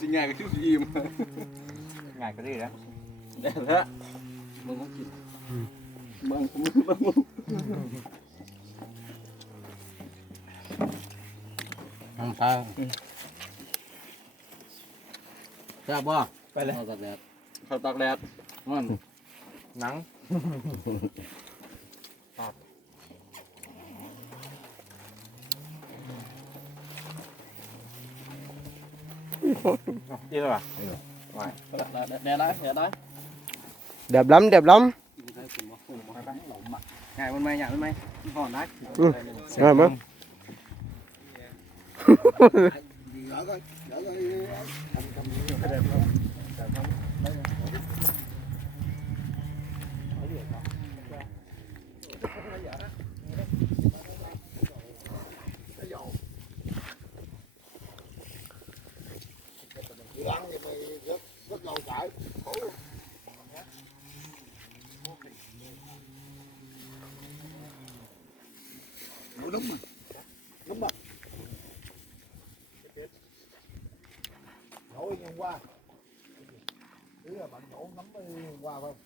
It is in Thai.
สิง่ายก็ชื่อสีอิ่ม ง่ายก็ได้แล้ว ได้แล้วมึงต้องกินมึงน้ำตาแซ่บบ่ไปเลย ข้าวตากแดดมัน หนังดีแล้วป่ะ แดดได้ เดือบล้ำเดือบล้ ง่ายมันไหมอย่างมันไหมห่อนนัก ำง่ายมั้ง Thôi nhưng qua. Thứ là bạn đổ nắm qua không?